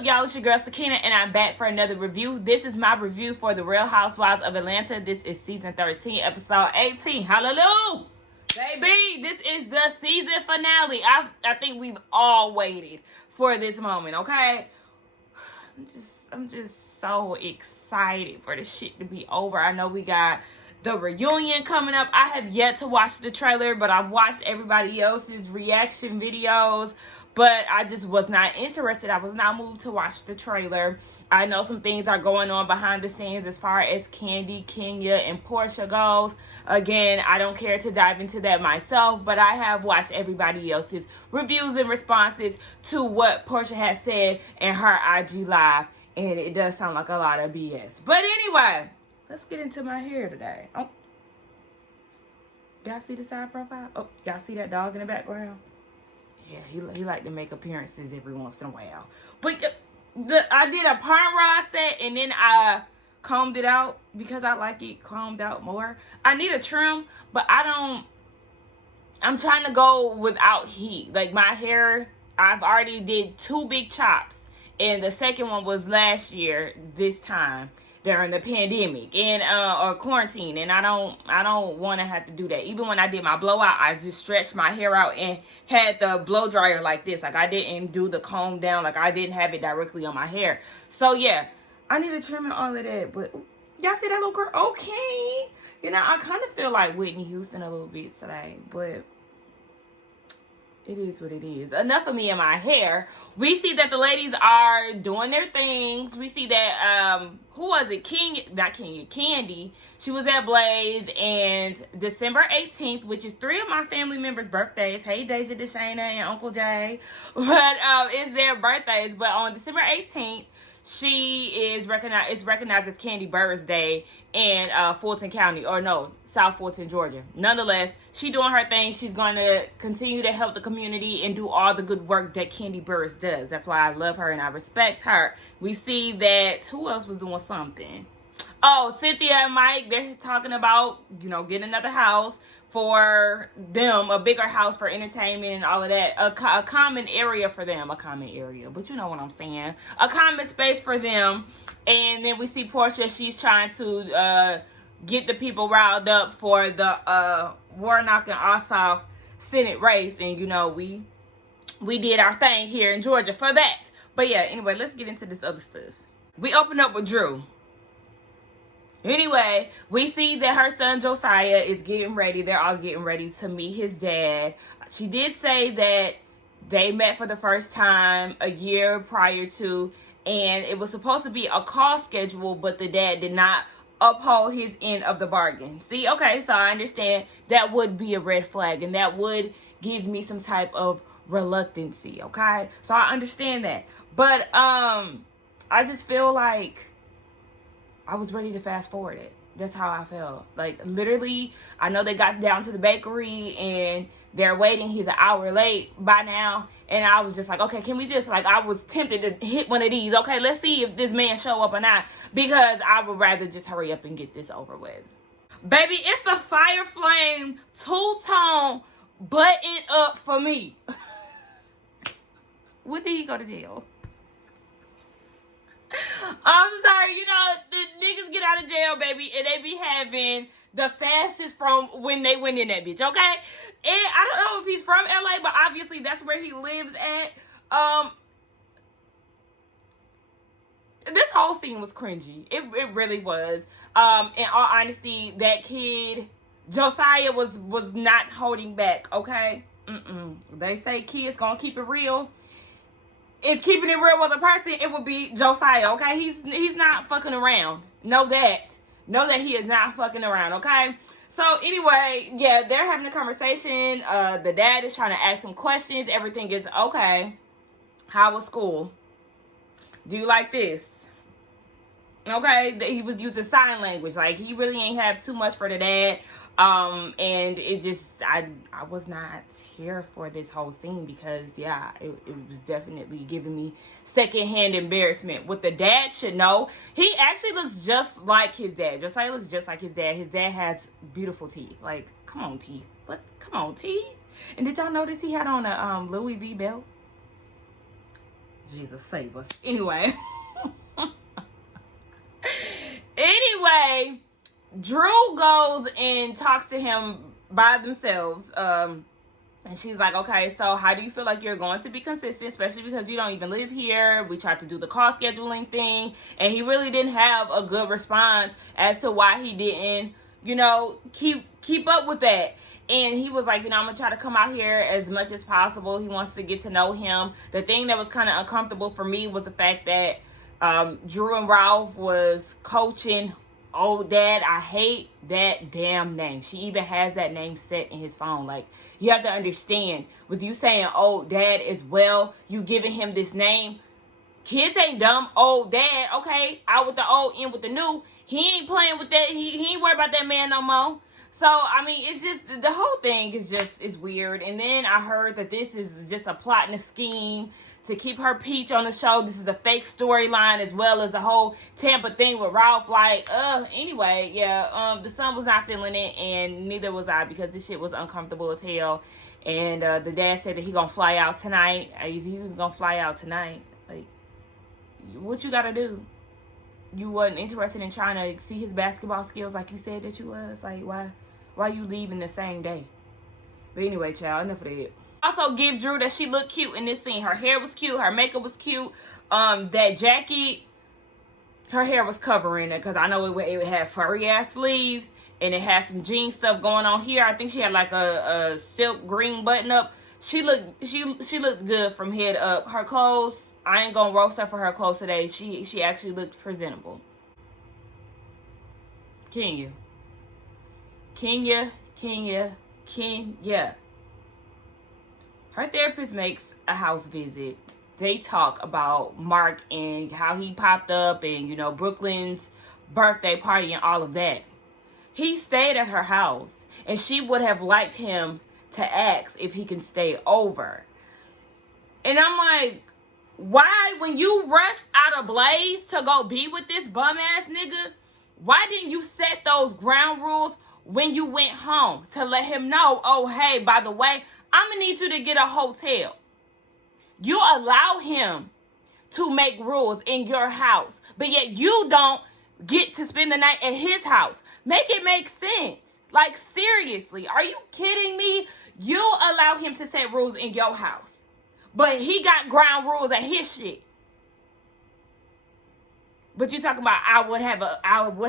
up, y'all? It's your girl Sakina, and I'm back for another review. This is my review for The Real Housewives of Atlanta. This is season 13, episode 18. Hallelujah! Baby, this is the season finale. I think we've all waited for this moment, okay? I'm just so excited for the shit to be over. I know we got the reunion coming up. I have yet to watch the trailer, but I've watched everybody else's reaction videos. But I just was not interested. I was not moved to watch the trailer. I know some things are going on behind the scenes as far as Kandi, Kenya, and Porsha goes. Again, I don't care to dive into that myself, but I have watched everybody else's reviews and responses to what Porsha has said in her IG Live. And it does sound like a lot of BS. But anyway, let's get into my hair today. Oh, y'all see the side profile? Oh, y'all see that dog in the background? Yeah, he like to make appearances every once in a while. But I did a perm rod set and then I combed it out because I like it combed out more. I need a trim, but I'm trying to go without heat. Like my hair, I've already did 2 big chops. And the second one was last year, this time during the pandemic and or quarantine, and I don't want to have to do that. Even when I did my blowout, I just stretched my hair out and had the blow dryer like this. Like I didn't do the comb down, like I didn't have it directly on my hair. So yeah, I need to trim and all of that. But y'all see that little girl? Okay, you know, I kind of feel like Whitney Houston a little bit today, but it is what it is. Enough of me and my hair. We see that the ladies are doing their things. We see that, who was it? Kandi. She was at Blaze, and December 18th, which is 3 of my family members' birthdays. Hey, Deja, Deshana, and Uncle Jay. But it's their birthdays. But on December 18th, she is recognized as Kandi Burruss Day in Fulton County, or no, South Fulton, Georgia. Nonetheless, she doing her thing. She's going to continue to help the community and do all the good work that Kandi Burruss does. That's why I love her and I respect her. We see that, who else was doing something? Oh, Cynthia and Mike, they're talking about, you know, getting another house for them, a bigger house for entertainment and all of that, a common area for them, but you know what I'm saying, a common space for them. And then we see Porsha, she's trying to get the people riled up for the Warnock and Ossoff Senate race, and you know, we did our thing here in Georgia for that. But yeah, anyway, let's get into this other stuff. We open up with Drew. Anyway, we see that her son Josiah is getting ready. They're all getting ready to meet his dad. She did say that they met for the first time a year prior to, and it was supposed to be a call schedule, but the dad did not uphold his end of the bargain. See, okay, so I understand that would be a red flag, and that would give me some type of reluctancy, okay? So I understand that. But I just feel like I was ready to fast forward it. That's how I felt. Like, literally, I know they got down to the bakery and they're waiting. He's an hour late by now. And I was just like, okay, can we just, like, I was tempted to hit one of these. Okay, let's see if this man show up or not. Because I would rather just hurry up and get this over with. Baby, it's the Fire Flame two-tone button up for me. When did he go to jail? I'm sorry, you know, the niggas get out of jail, baby, and they be having the fashions from when they went in that bitch, okay? And I don't know if he's from LA, but obviously that's where he lives at. This whole scene was cringy. It really was. In all honesty, that kid, Josiah, was not holding back, okay? They say kids gonna keep it real. If keeping it real was a person, it would be Josiah, okay? He's not fucking around. Know that. Know that he is not fucking around, okay? So, anyway, yeah, they're having a conversation. The dad is trying to ask some questions. Everything is okay. How was school? Do you like this? Okay? He was using sign language. Like, he really ain't have too much for the dad. And it just, I was not here for this whole scene because, yeah, it was definitely giving me secondhand embarrassment. What the dad should know, he actually looks just like his dad. Josiah looks just like his dad. His dad has beautiful teeth. Like, come on, teeth. What? Come on, teeth. And did y'all notice he had on a Louis V belt? Jesus save us. Anyway. Anyway, Drew goes and talks to him by themselves. And she's like, okay, so how do you feel like you're going to be consistent, especially because you don't even live here? We tried to do the call scheduling thing, and he really didn't have a good response as to why he didn't, you know, keep up with that. And he was like, you know, I'm going to try to come out here as much as possible. He wants to get to know him. The thing that was kind of uncomfortable for me was the fact that Drew and Ralph was coaching old dad. I hate that damn name. She even has that name set in his phone. Like, you have to understand, with you saying old dad as well, you giving him this name. Kids ain't dumb. Old dad, okay, out with the old, in with the new. He ain't playing with that. He ain't worried about that man no more. So, I mean, it's just, the whole thing is weird. And then I heard that this is just a plot and a scheme to keep her peach on the show. This is a fake storyline, as well as the whole Tampa thing with Ralph. Like, anyway, yeah, the son was not feeling it, and neither was I, because this shit was uncomfortable as hell. And the dad said that he gonna fly out tonight. If he was gonna fly out tonight, like, what you gotta do? You wasn't interested in trying to see his basketball skills like you said that you was? Like, why you leaving the same day? But anyway, child, enough of that. Also give Drew that she looked cute in this scene. Her hair was cute. Her makeup was cute. That jacket, her hair was covering it, because I know it had furry ass sleeves, and it had some jean stuff going on here. I think she had like a silk green button up. She looked good from head up. Her clothes, I ain't gonna roast her for her clothes today. She actually looked presentable. Kenya. Her therapist makes a house visit. They talk about Marc and how he popped up, and, you know, Brooklyn's birthday party and all of that. He stayed at her house, and she would have liked him to ask if he can stay over. And I'm like, why, when you rushed out of Blaze to go be with this bum ass nigga, why didn't you set those ground rules when you went home to let him know, oh, hey, by the way, I'm going to need you to get a hotel. You allow him to make rules in your house, but yet you don't get to spend the night at his house. Make it make sense. Like, seriously, are you kidding me? You allow him to set rules in your house, but he got ground rules at his shit. But you talking about I would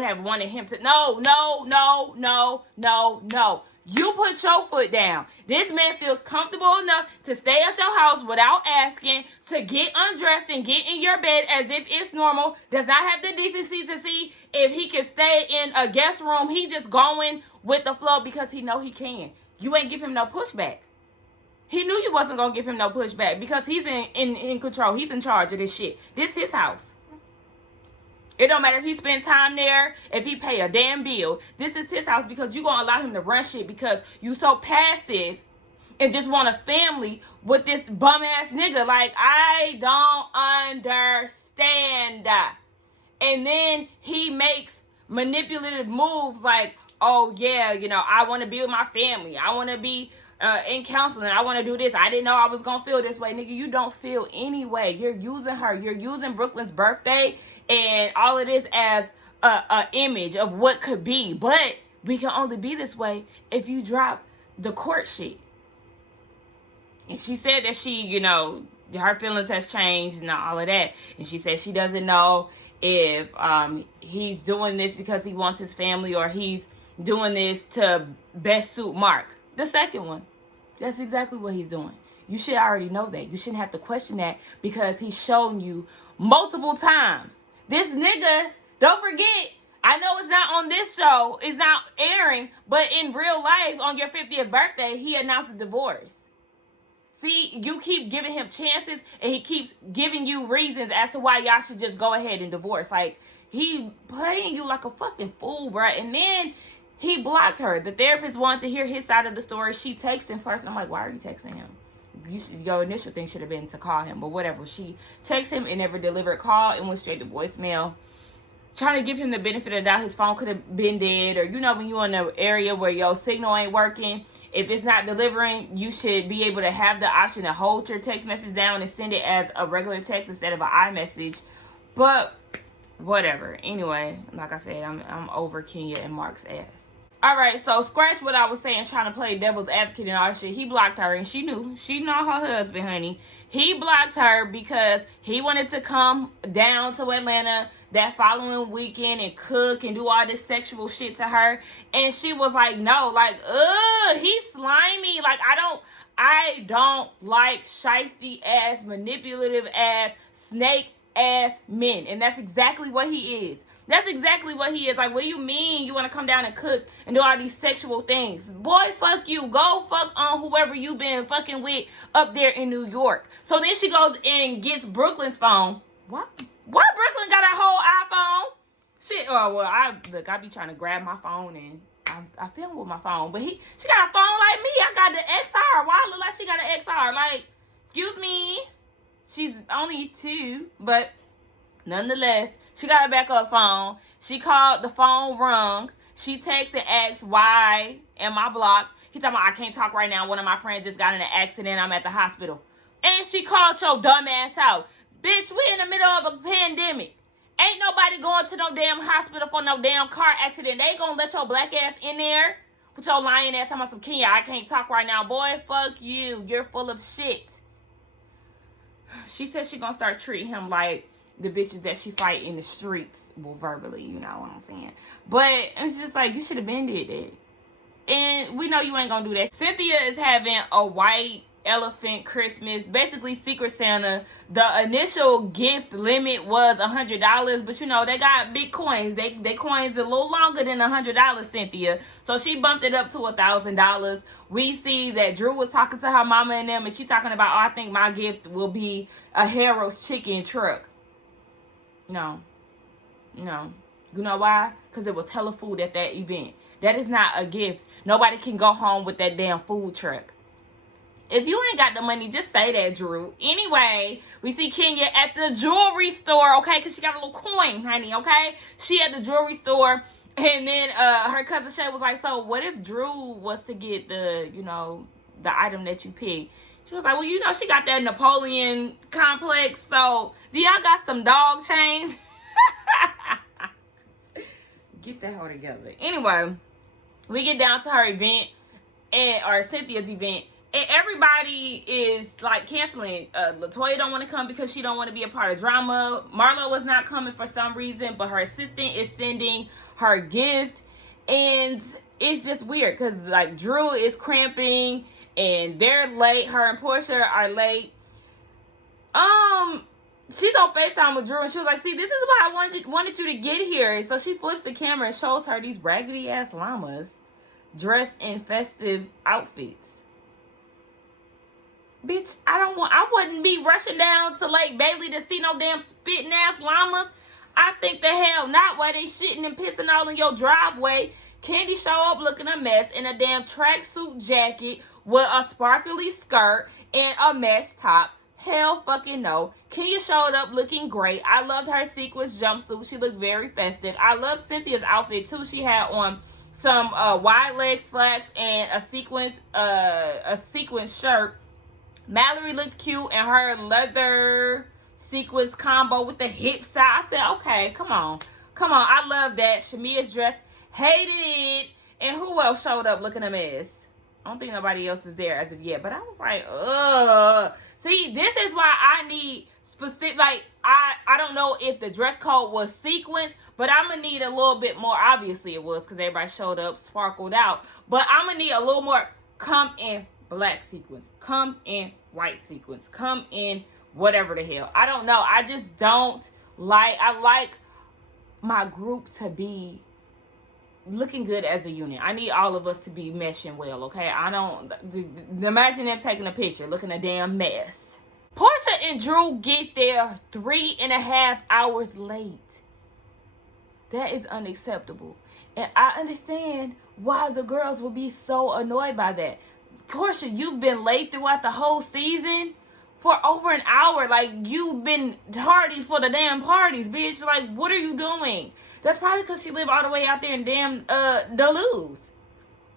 have wanted him to. No. You put your foot down. This man feels comfortable enough to stay at your house without asking, to get undressed and get in your bed as if it's normal. Does not have the decency to see if he can stay in a guest room. He just going with the flow because he know he can. You ain't give him no pushback. He knew you wasn't going to give him no pushback because he's in control. He's in charge of this shit. This his house. It don't matter if he spend time there, if he pay a damn bill. This is his house because you going to allow him to run shit because you so passive and just want a family with this bum-ass nigga. Like, I don't understand. And then he makes manipulative moves like, oh, yeah, you know, I want to be with my family. I want to be in counseling. I want to do this. I didn't know I was going to feel this way. Nigga, you don't feel any way. You're using her. You're using Brooklyn's birthday and all of this as a image of what could be. But we can only be this way if you drop the court shit. And she said that she, you know, her feelings has changed and all of that. And she said she doesn't know if he's doing this because he wants his family or he's doing this to best suit Marc. The second one. That's exactly what he's doing. You should already know that. You shouldn't have to question that because he's shown you multiple times. This nigga, don't forget, I know it's not on this show, it's not airing, but in real life, on your 50th birthday, he announced a divorce. See, you keep giving him chances, and he keeps giving you reasons as to why y'all should just go ahead and divorce. Like, he playing you like a fucking fool, bruh. And then he blocked her. The therapist wanted to hear his side of the story. She texted him first. I'm like, why are you texting him? Your initial thing should have been to call him, but whatever. She texted him and never delivered call and went straight to voicemail. Trying to give him the benefit of the doubt. His phone could have been dead, or, you know, when you're in an area where your signal ain't working If it's not delivering, you should be able to have the option to hold your text message down and send it as a regular text instead of an iMessage. But whatever. Anyway, like I said, I'm over Kenya and Marc's ass. All right, so scratch what I was saying, trying to play devil's advocate and all that shit. He blocked her, and she knew. She know her husband, honey. He blocked her because he wanted to come down to Atlanta that following weekend and cook and do all this sexual shit to her. And she was like, no, like, he's slimy. Like, I don't like shiesty ass, manipulative ass, snake ass men. And that's exactly what he is. That's exactly what he is. Like, what do you mean you want to come down and cook and do all these sexual things? Boy, fuck you. Go fuck on whoever you been fucking with up there in New York. So then she goes and gets Brooklyn's phone. What? Why Brooklyn got a whole iPhone? Shit. Oh, well, I be trying to grab my phone and I film with my phone. But she got a phone like me. I got the XR. Why I look like she got an XR? Like, excuse me. She's only 2, but nonetheless, she got a backup phone. She called, the phone rung. She texted and asked, why am I blocked? He talking about, I can't talk right now. One of my friends just got in an accident. I'm at the hospital. And she called your dumb ass out. Bitch, we in the middle of a pandemic. Ain't nobody going to no damn hospital for no damn car accident. They gonna let your black ass in there with your lying ass talking about some Kenya. I can't talk right now. Boy, fuck you. You're full of shit. She said she gonna start treating him like the bitches that she fight in the streets, well, verbally, you know what I'm saying. But it's just like, you should have been did that. And we know you ain't gonna do that. Cynthia is having a white elephant Christmas, basically Secret Santa. The initial gift limit was $100, but you know, they got big coins. They coins a little longer than $100, Cynthia. So she bumped it up to $1,000. We see that Drew was talking to her mama and them, and she talking about, oh, I think my gift will be a Harrow's chicken truck. No. You know why? Because it was hella food at that event. That is not a gift. Nobody can go home with that damn food truck. If you ain't got the money, just say that, Drew. Anyway, we see Kenya at the jewelry store, okay? Because she got a little coin, honey, okay? She at the jewelry store. And then her cousin Shay was like, so what if Drew was to get the item that you picked? She was like, well, she got that Napoleon complex. So, do y'all got some dog chains? Get that hoe together. Anyway, we get down to her event, or Cynthia's event, and everybody is like canceling. Latoya don't want to come because she don't want to be a part of drama. Marlo was not coming for some reason, but her assistant is sending her gift. And it's just weird because like Drew is cramping and they're late. Her and Porsha are late. She's on FaceTime with Drew and she was like, see, this is why I wanted you to get here. So she flips the camera and shows her these raggedy ass llamas dressed in festive outfits. Bitch, I wouldn't be rushing down to Lake Bailey to see no damn spitting ass llamas. I think the hell not. Why they shitting and pissing all in your driveway. Candy show up looking a mess in a damn tracksuit jacket with a sparkly skirt and a mesh top. Hell fucking no. Kenya showed up looking great. I loved her sequins jumpsuit. She looked very festive. I love Cynthia's outfit too. She had on some wide leg slacks and a sequins shirt. Mallory looked cute in her leather sequins combo with the hip side. I said, okay, come on. I love that. Shamia's dress, hated it. And who else showed up looking a mess? I don't think nobody else is there as of yet. But I was like, ugh. See, this is why I need specific, like, I don't know if the dress code was sequins, but I'm going to need a little bit more. Obviously it was because everybody showed up, sparkled out. But I'm going to need a little more. Come in black sequins. Come in white sequins. Come in whatever the hell. I don't know. I just don't like, I like my group to be looking good as a unit. I need all of us to be meshing well, okay? I don't, imagine them taking a picture, looking a damn mess. Porsha and Drew get there 3.5 hours late. That is unacceptable. And I understand why the girls will be so annoyed by that. Porsha, you've been late throughout the whole season for over an hour. Like, you've been tardy for the damn parties, bitch. Like, what are you doing? That's probably because she live all the way out there in damn Duluth.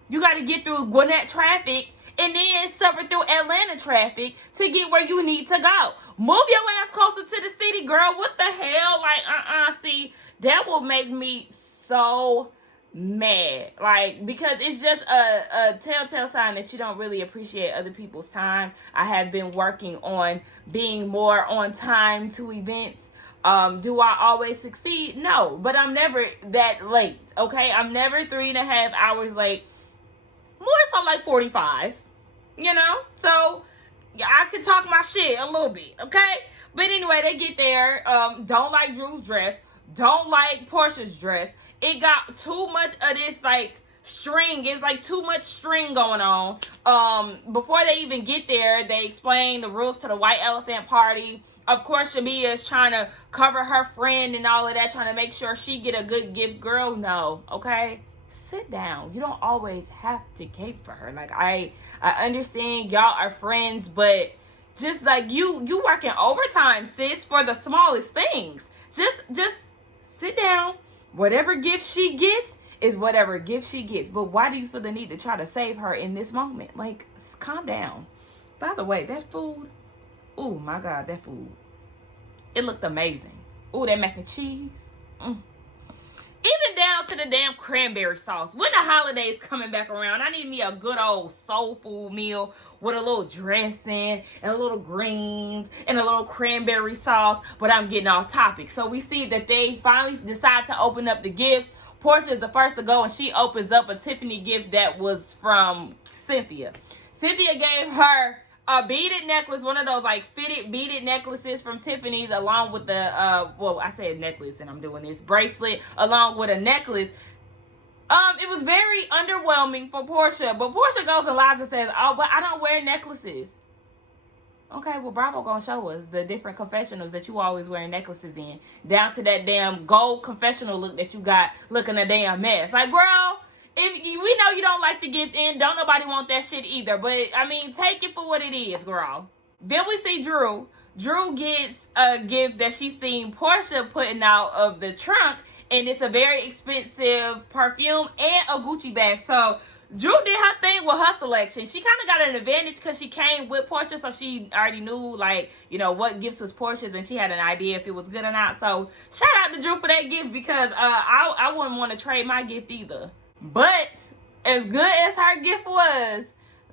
You got to get through Gwinnett traffic and then suffer through Atlanta traffic to get where you need to go. Move your ass closer to the city, girl. What the hell? Like, see, that will make me so mad. Like, because it's just a telltale sign that you don't really appreciate other people's time. I have been working on being more on time to events. Do I always succeed? No, but I'm never that late, okay? I'm never 3.5 hours late. More so like 45, you know? So, yeah, I could talk my shit a little bit, okay? But anyway, they get there. Don't like Drew's dress. Don't like Porsha's dress. It got too much of this, like, string. It's like too much string going on. Before they even get there, they explain the rules to the white elephant party. Of course, Shamia is trying to cover her friend and all of that, trying to make sure she get a good gift. Girl, no, okay? Sit down. You don't always have to cape for her. Like, I understand y'all are friends, but just like you working overtime, sis, for the smallest things. Just sit down. Whatever gift she gets is whatever gift she gets. But why do you feel the need to try to save her in this moment? Like, calm down. By the way, that food, oh my God, that food, it looked amazing. Oh, that mac and cheese. Even down to the damn cranberry sauce. When the holidays coming back around, I need me a good old soul food meal with a little dressing and a little greens and a little cranberry sauce. But I'm getting off topic. So we see that they finally decide to open up the gifts. Porsha is the first to go, and she opens up a Tiffany gift that was from Cynthia. Cynthia gave her a beaded necklace, one of those like fitted beaded necklaces from Tiffany's, along with the well, I said necklace and I'm doing this bracelet along with a necklace. It was very underwhelming for Porsha, but Porsha goes and lies and says, "Oh, but I don't wear necklaces." Okay, well, Bravo gonna show us the different confessionals that you always wearing necklaces in, down to that damn gold confessional look that you got looking a damn mess. Like, girl, if we know you don't like the gift in, don't nobody want that shit either. But, I mean, take it for what it is, girl. Then we see Drew. Drew gets a gift that she's seen Porsha putting out of the trunk. And it's a very expensive perfume and a Gucci bag. So, Drew did her thing with her selection. She kind of got an advantage because she came with Porsha. So, she already knew, like, you know, what gifts was Porsha's. And she had an idea if it was good or not. So, shout out to Drew for that gift because I wouldn't want to trade my gift either. But as good as her gift was,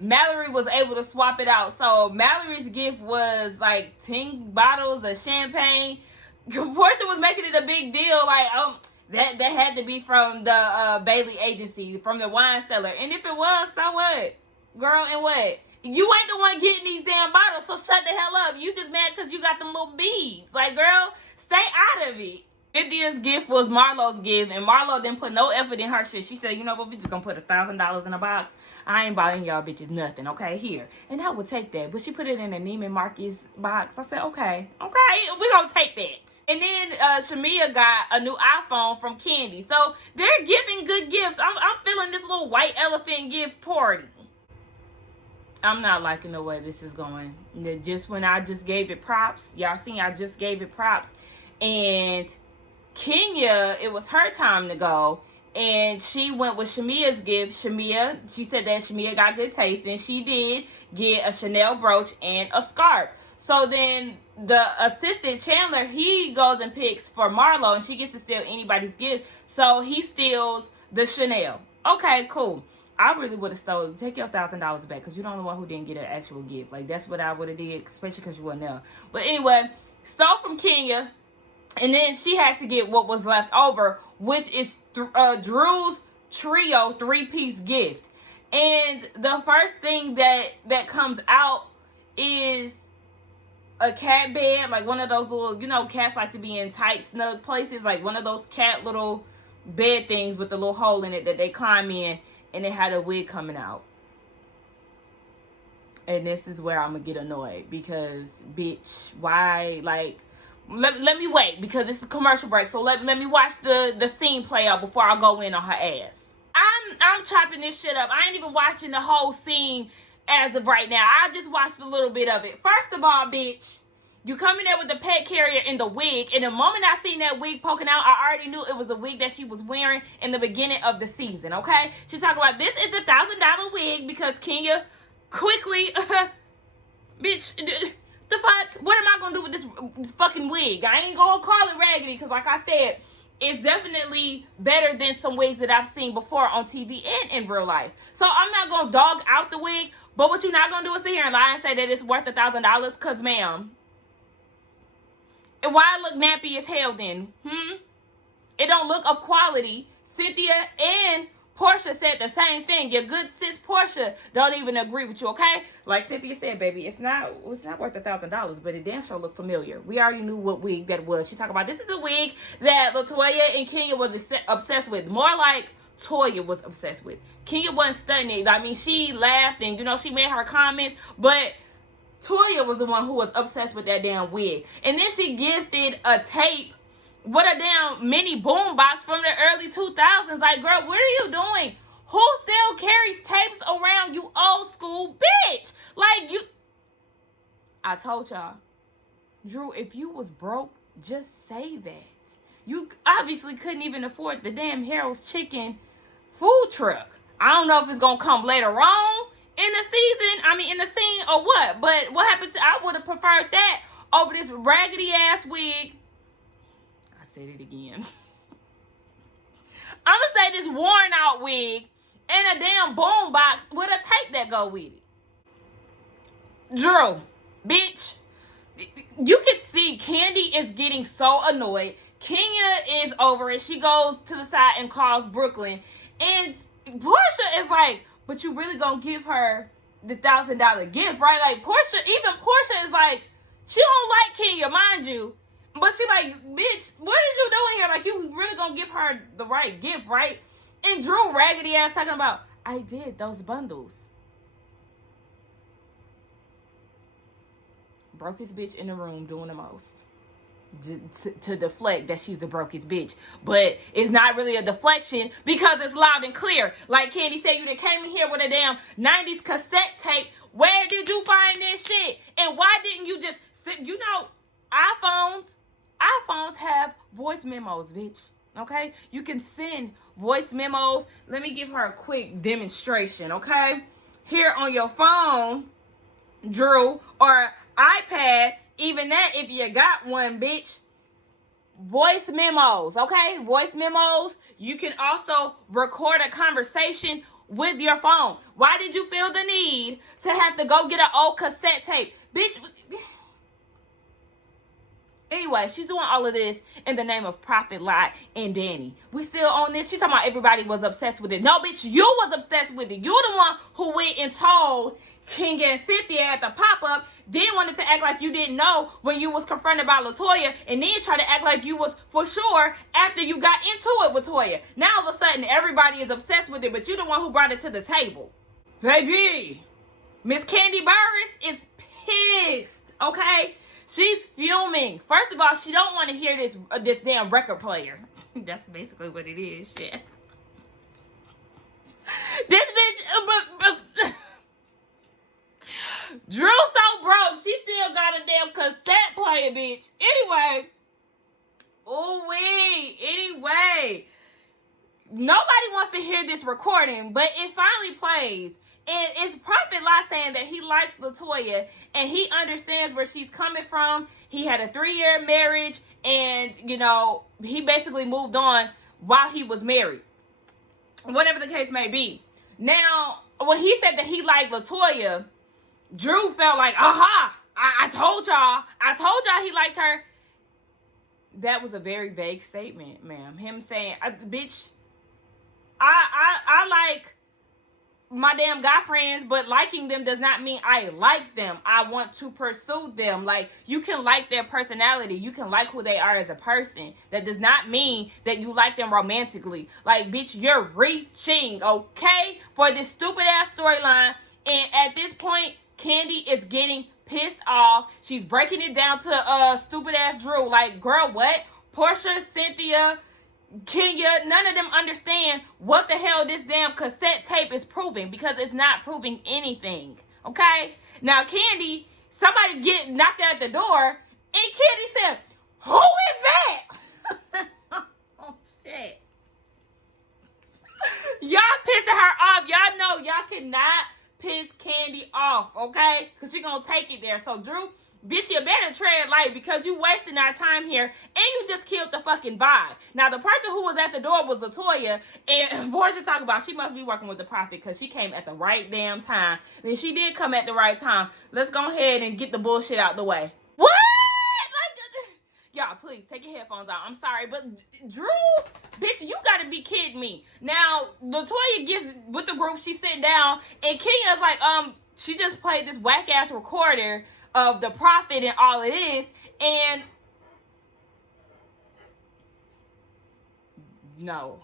Mallory was able to swap it out. So Mallory's gift was like 10 bottles of champagne. Porsha was making it a big deal. Like, that had to be from the Bailey agency, from the wine cellar. And if it was, so what? Girl, and what? You ain't the one getting these damn bottles, so shut the hell up. You just mad because you got them little beads. Like, girl, stay out of it. Cynthia's gift was Marlo's gift, and Marlo didn't put no effort in her shit. She said, you know what, we just gonna put $1,000 in a box. I ain't buying y'all bitches nothing, okay, here. And I would take that, but she put it in a Neiman Marcus box. I said, okay, we gonna take that. And then Shamia got a new iPhone from Candy. So they're giving good gifts. I'm feeling this little white elephant gift party. I'm not liking the way this is going. Just when I just gave it props, y'all seen I just gave it props, and Kenya, it was her time to go, and she went with Shamia's gift. She said that Shamia got good taste, and she did get a Chanel brooch and a scarf. So then the assistant Chandler, he goes and picks for Marlo, and she gets to steal anybody's gift. So he steals the Chanel. Okay, cool. I really would have stolen. Take your $1,000 back, because you're the only one who didn't get an actual gift. Like, that's what I would have did, especially because you weren't there. But anyway, stole from Kenya. And then she had to get what was left over, which is Drew's trio 3-piece gift. And the first thing that comes out is a cat bed, like one of those little, you know, cats like to be in tight, snug places, like one of those cat little bed things with a little hole in it that they climb in, and it had a wig coming out. And this is where I'm going to get annoyed because, bitch, why, like, let me wait because it's a commercial break. So let me watch the scene play out before I go in on her ass. I'm chopping this shit up. I ain't even watching the whole scene as of right now. I just watched a little bit of it. First of all, bitch, You come in there with the pet carrier and the wig, and the moment I seen that wig poking out, I already knew it was the wig that she was wearing in the beginning of the season, okay? She talking about, this is the $1,000 wig because Kenya quickly, bitch, the fuck, what am I gonna do with this fucking wig? I ain't gonna call it raggedy because, like I said, it's definitely better than some wigs that I've seen before on TV and in real life. So I'm not gonna dog out the wig, but what you're not gonna do is sit here and lie and say that it's worth $1,000, because, ma'am, why it look nappy as hell then? It don't look of quality. Cynthia and Porsha said the same thing. Your good sis Porsha don't even agree with you, okay? Like Cynthia said, baby, it's not worth $1,000, but it damn sure look familiar. We already knew what wig that was. She talking about, this is the wig that Latoya and Kenya was obsessed with. More like Toya was obsessed with. Kenya wasn't stunning. I mean, she laughed and, you know, she made her comments, but Toya was the one who was obsessed with that damn wig. And then she gifted a tape with a damn mini boombox from the early 2000s. Like, girl, what are you doing? Who still carries tapes around, you old school bitch? Like, you... I told y'all, Drew, if you was broke, just say that. You obviously couldn't even afford the damn Harold's Chicken food truck. I don't know if it's gonna come later on in the season, in the scene or what, but what happened to, I would have preferred that over this raggedy ass wig. I said it again. I'm gonna say this worn out wig and a damn boom box with a tape that go with it. Drew, bitch, you can see Candy is getting so annoyed. Kenya is over it. She goes to the side and calls Brooklyn, and Porsha is like, but you really gonna give her the $1,000 gift, right? Like, even Porsha is like, she don't like Kenya, mind you, but she like, bitch, what is you doing here? Like, you really gonna give her the right gift, right? And Drew raggedy ass talking about, I did those bundles. Brokest bitch in the room doing the most. To deflect that she's the brokest bitch, but it's not really a deflection because it's loud and clear. Like Candy said, you done came in here with a damn 90s cassette tape. Where did you find this shit? And why didn't you just sit? You know, iPhones have voice memos, bitch. Okay, you can send voice memos. Let me give her a quick demonstration. Okay, here on your phone, Drew, or iPad. Even that, if you got one, bitch. Voice memos, okay? Voice memos. You can also record a conversation with your phone. Why did you feel the need to have to go get an old cassette tape? Bitch. Anyway, she's doing all of this in the name of Prophet, Lot, and Danny. We still on this. She's talking about everybody was obsessed with it. No, bitch, you was obsessed with it. You the one who went and told King and Cynthia at the pop-up, then wanted to act like you didn't know when you was confronted by Latoya, and then try to act like you was for sure after you got into it with Toya. Now all of a sudden everybody is obsessed with it, but you the one who brought it to the table. Baby, Miss Candy Burris is pissed, okay? She's fuming. First of all, she don't want to hear this damn record player. That's basically what it is, shit. This bitch, Drew so broke, she still got a damn cassette player, bitch. Anyway, anyway, nobody wants to hear this recording, but it finally plays. And it's Prophet Lot saying that he likes Latoya and he understands where she's coming from. He had a 3-year marriage and, you know, he basically moved on while he was married. Whatever the case may be. Now, when he said that he liked Latoya, Drew felt like, aha, I told y'all he liked her. That was a very vague statement, ma'am. Him saying, bitch, I like my damn guy friends, but liking them does not mean I like them. I want to pursue them. Like, you can like their personality. You can like who they are as a person. That does not mean that you like them romantically. Like, bitch, you're reaching, okay, for this stupid ass storyline. And at this point, Candy is getting pissed off. She's breaking it down to stupid ass Drew. Like, girl, what? Porsha, Cynthia, Kenya, none of them understand what the hell this damn cassette tape is proving, because it's not proving anything. Okay? Now, Candy, somebody get knocked at the door And Candy said, who is that? Oh, shit. Y'all pissing her off. Y'all know y'all cannot piss Candy off, okay? Because she gonna take it there. So, Drew, bitch, you better tread light because you wasting our time here and you just killed the fucking vibe. Now, the person who was at the door was Latoya, and Porsha talk about she must be working with the prophet because she came at the right damn time. Then she did come at the right time. Let's go ahead and get the bullshit out the way. What? Y'all, please, take your headphones out. I'm sorry, but Drew, bitch, you gotta be kidding me. Now, Latoya gets with the group, she's sitting down, and Kenya's like, she just played this whack-ass recorder of the prophet and all it is, and no.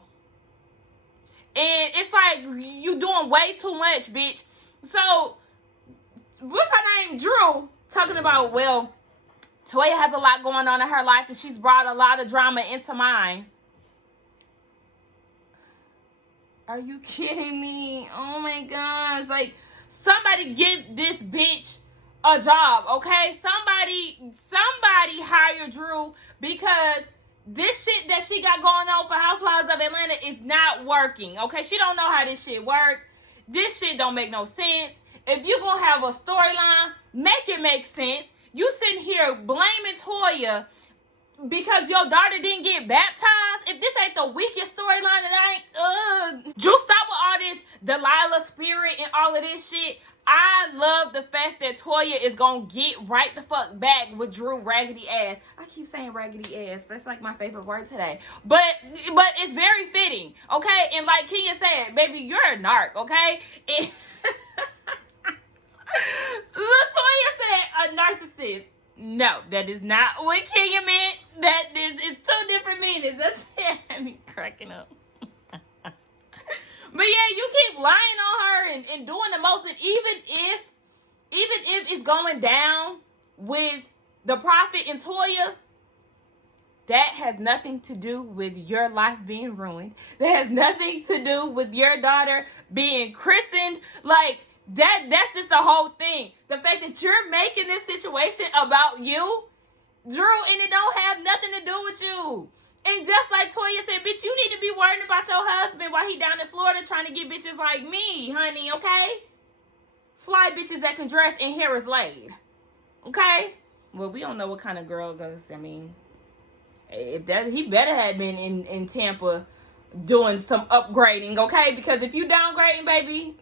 And it's like, you doing way too much, bitch. So, what's her name? Drew, talking about, well, Toya has a lot going on in her life, and she's brought a lot of drama into mine. Are you kidding me? Oh, my gosh. Like, somebody give this bitch a job, okay? Somebody hire Drew because this shit that she got going on for Housewives of Atlanta is not working, okay? She don't know how this shit works. This shit don't make no sense. If you gonna have a storyline, make it make sense. You sitting here blaming Toya because your daughter didn't get baptized. If this ain't the weakest storyline that Drew, stop with all this Delilah spirit and all of this shit. I love the fact that Toya is gonna get right the fuck back with Drew raggedy ass. I keep saying raggedy ass. That's like my favorite word today. But it's very fitting, okay? And like Kenya said, baby, you're a narc, okay? And Latoya said a narcissist. No, that is not what Kenya meant. That is two different meanings. That shit had me cracking up. But yeah, you keep lying on her and doing the most. And even if it's going down with the prophet and Toya, that has nothing to do with your life being ruined. That has nothing to do with your daughter being christened. Like, that's just the whole thing. The fact that you're making this situation about you, Drew, and it don't have nothing to do with you. And just like Toya said, bitch, you need to be worrying about your husband while he down in Florida trying to get bitches like me, honey, okay? Fly bitches that can dress and hair is laid. Okay? Well, we don't know what kind of girl goes. I mean, if that, he better have been in Tampa doing some upgrading, okay? Because if you downgrading, baby,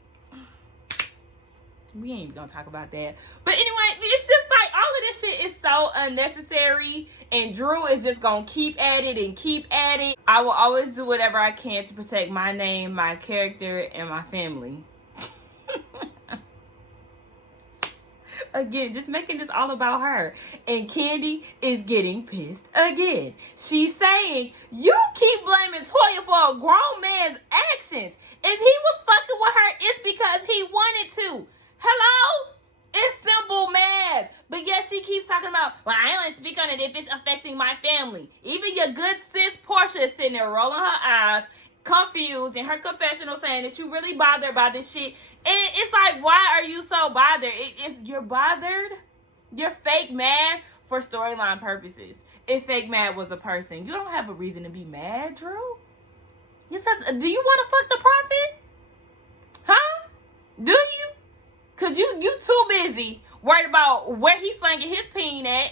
we ain't gonna talk about that. But anyway, it's just like all of this shit is so unnecessary, and Drew is just gonna keep at it and keep at it. I will always do whatever I can to protect my name, my character, and my family. Again, just making this all about her. And Candy is getting pissed again. She's saying, you keep blaming Toya for a grown man's actions. If he was fucking with her, it's because he wanted to. Hello? It's simple math. But yet she keeps talking about, well, I only speak on it if it's affecting my family. Even your good sis Porsha is sitting there rolling her eyes, confused, in her confessional saying that you really bothered by this shit. And it's like, why are you so bothered? You're bothered? You're fake mad for storyline purposes. If fake mad was a person, you don't have a reason to be mad, Drew. Do you want to fuck the prophet? Huh? Do you? Because you too busy worried about where he's slanging his peen at.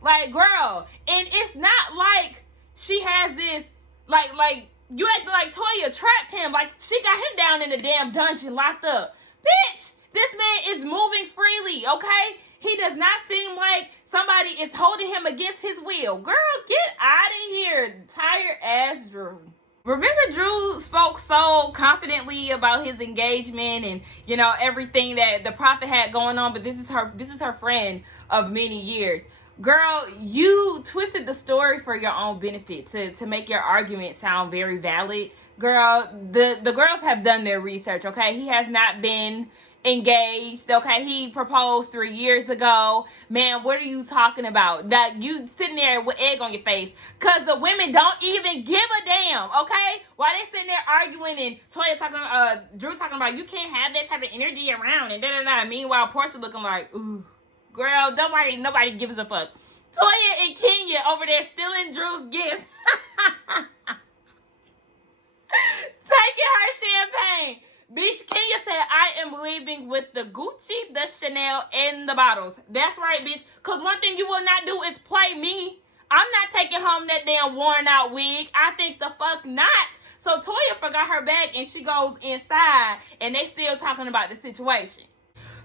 Like, girl. And it's not like she has this, like, you acting like Toya trapped him. Like, she got him down in the damn dungeon locked up. Bitch, this man is moving freely, okay? He does not seem like somebody is holding him against his will. Girl, get out of here, tired ass Drew. Remember, Drew spoke so confidently about his engagement and, you know, everything that the prophet had going on, but this is her friend of many years. Girl, you twisted the story for your own benefit to make your argument sound very valid. Girl, the girls have done their research, okay? He has not been engaged, okay? He proposed 3 years ago. Man, what are you talking about? That you sitting there with egg on your face because the women don't even give a damn, okay? While they sitting there arguing and Toya talking, Drew talking about you can't have that type of energy around and da-da-da. Meanwhile, Porsha looking like, ooh, girl, nobody gives a fuck. Toya and Kenya over there stealing Drew's gifts. Taking her champagne. Bitch, Kenya said, I am leaving with the Gucci, the Chanel, and the bottles. That's right, bitch. Because one thing you will not do is play me. I'm not taking home that damn worn out wig. I think the fuck not. So Toya forgot her bag and she goes inside and they still talking about the situation.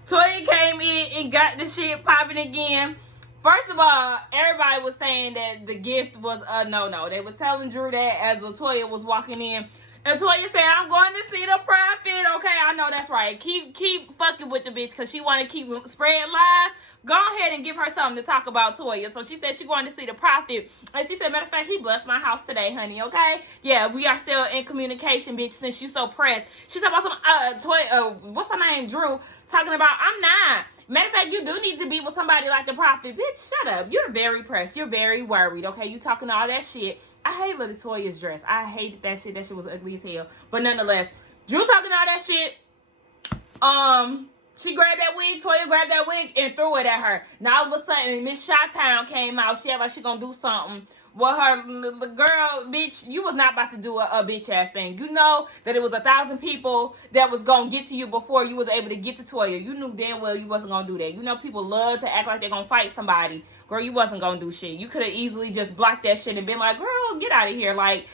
Toya came in and got the shit popping again. First of all, everybody was saying that the gift was a no-no. They was telling Drew that as Latoya was walking in. And Toya said, I'm going to see the prophet. Okay, I know that's right. Keep fucking with the bitch because she want to keep spreading lies. Go ahead and give her something to talk about, Toya. So she said she going to see the prophet. And she said, matter of fact, he blessed my house today, honey, okay? Yeah, we are still in communication, bitch, since you so pressed. She talking about some, Toya, what's her name, Drew, talking about, I'm not. Matter of fact, you do need to be with somebody like the prophet. Bitch, shut up. You're very pressed. You're very worried, okay? You talking all that shit. I hate Latoya's dress. I hated that shit. That shit was ugly as hell. But nonetheless, Drew talking all that shit. She grabbed that wig. Toya grabbed that wig and threw it at her. Now all of a sudden, Miss Chi-Town came out. She had like she gonna do something. Well, the girl, bitch, you was not about to do a bitch ass thing. You know that it was 1,000 people that was gonna get to you before you was able to get to Toya. You knew damn well you wasn't gonna do that. You know people love to act like they're gonna fight somebody. Girl, you wasn't gonna do shit. You could have easily just blocked that shit and been like, girl, get out of here. Like,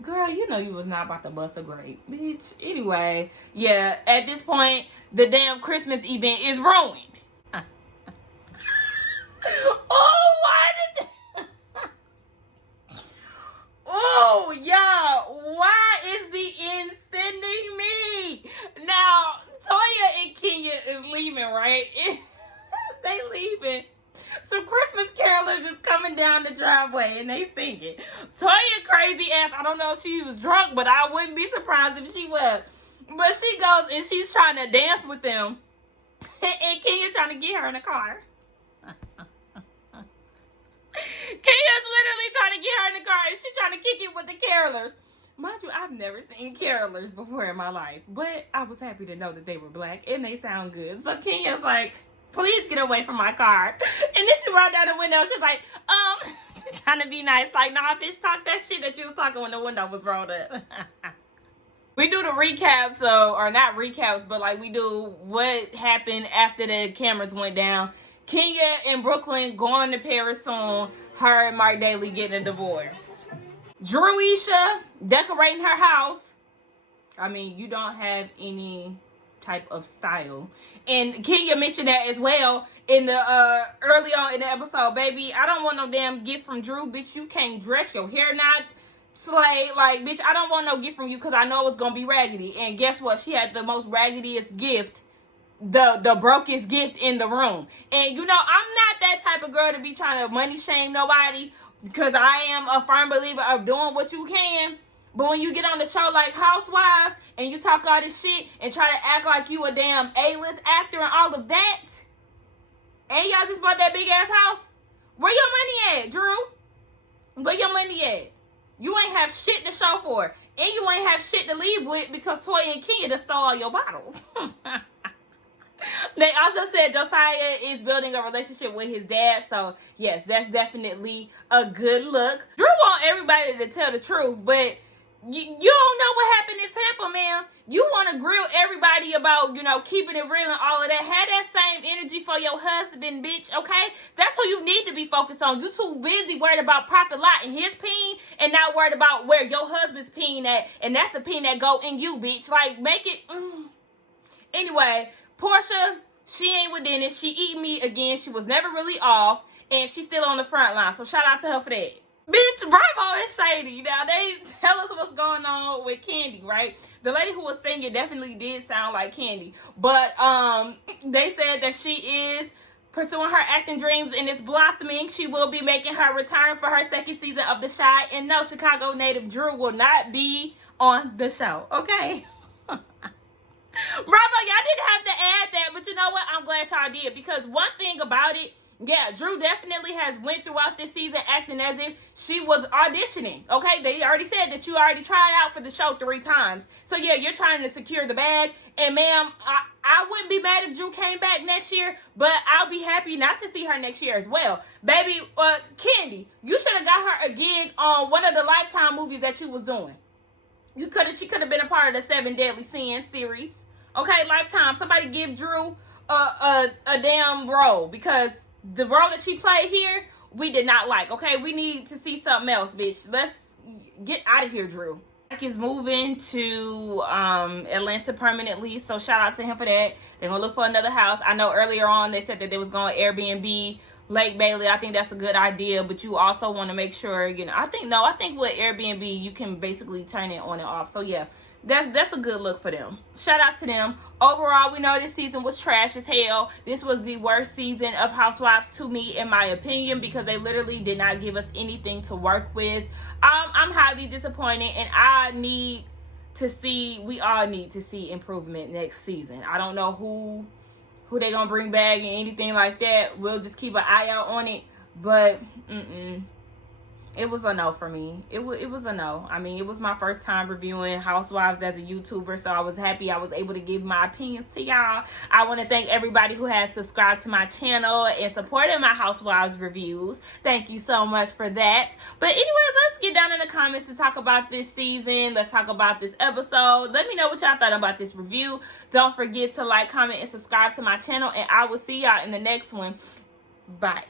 girl, you know you was not about to bust a grape, bitch. Anyway, yeah, at this point, the damn Christmas event is ruined. Oh, why did... Oh, y'all, why is the end sending me? Now, Toya and Kenya is leaving, right? They leaving. Some Christmas carolers is coming down the driveway and they singing. Toya crazy ass, I don't know if she was drunk, but I wouldn't be surprised if she was. But she goes and she's trying to dance with them. And Kenya trying to get her in the car. Kenya's literally trying to get her in the car and she's trying to kick it with the carolers. Mind you, I've never seen carolers before in my life. But I was happy to know that they were black and they sound good. So Kenya's like, please get away from my car. And then she rolled down the window. She's like, she's trying to be nice. Like, nah, bitch, talk that shit that you was talking when the window was rolled up. We do the recap, or not recaps, but like we do what happened after the cameras went down. Kenya and Brooklyn going to Paris soon. Her and Marc Daly getting a divorce. Drewisha decorating her house. I mean, you don't have any type of style. And Kenya mentioned that as well in the early on in the episode. Baby, I don't want no damn gift from Drew. Bitch, you can't dress your hair not slay. Like, bitch, I don't want no gift from you because I know it's gonna be raggedy. And guess what? She had the most raggediest gift. The brokest gift in the room. And you know, I'm not that type of girl to be trying to money shame nobody because I am a firm believer of doing what you can. But when you get on the show like Housewives and you talk all this shit and try to act like you a damn A-list actor and all of that, and y'all just bought that big ass house, where your money at, Drew? Where your money at? You ain't have shit to show for it. And you ain't have shit to leave with because Toya and Kenya just stole all your bottles. They also said Josiah is building a relationship with his dad. So, yes, that's definitely a good look. Drew want everybody to tell the truth, but you don't know what happened in Tampa, man. You want to grill everybody about, you know, keeping it real and all of that. Have that same energy for your husband, bitch, okay? That's who you need to be focused on. You too busy worried about Prophet Lot and his peen and not worried about where your husband's peen at. And that's the peen that go in you, bitch. Like, make it... Anyway... Porsha, she ain't with Dennis. She eating meat again. She was never really off. And she's still on the front line. So shout out to her for that. Bitch, Bravo is shady. Now, they tell us what's going on with Candy, right? The lady who was singing definitely did sound like Candy. But they said that she is pursuing her acting dreams and it's blossoming. She will be making her return for her second season of The Chi. And no, Chicago native Drew will not be on the show, okay? Bravo, y'all didn't have to add that, but you know what? I'm glad y'all did because one thing about it, Yeah, Drew definitely has went throughout this season acting as if she was auditioning. Okay, they already said that you already tried out for the show 3 times. So yeah, you're trying to secure the bag. And ma'am, I wouldn't be mad if Drew came back next year, but I'll be happy not to see her next year as well. Baby, Candy, you should have got her a gig on one of the Lifetime movies that you was doing. She could have been a part of the 7 Deadly Sins series. Okay, Lifetime. Somebody give Drew a damn role, because the role that she played here, we did not like. Okay, we need to see something else, bitch. Let's get out of here, Drew. Marc is moving to Atlanta permanently, so shout out to him for that. They're gonna look for another house. I know earlier on they said that they was going Airbnb Lake Bailey. I think that's a good idea, but you also want to make sure, you know, I think with Airbnb you can basically turn it on and off. So yeah, that's a good look for them. Shout out to them. Overall, we know this season was trash as hell. This was the worst season of Housewives to me, in my opinion, because they literally did not give us anything to work with. I'm highly disappointed, and we all need to see improvement next season. I don't know who they gonna bring back and anything like that. We'll just keep an eye out on it. But it was a no for me. It was a no. I mean, it was my first time reviewing Housewives as a YouTuber, so I was happy I was able to give my opinions to y'all. I want to thank everybody who has subscribed to my channel and supported my Housewives reviews. Thank you so much for that. But anyway, let's get down in the comments to talk about this season. Let's talk about this episode. Let me know what y'all thought about this review. Don't forget to like, comment, and subscribe to my channel, and I will see y'all in the next one. Bye.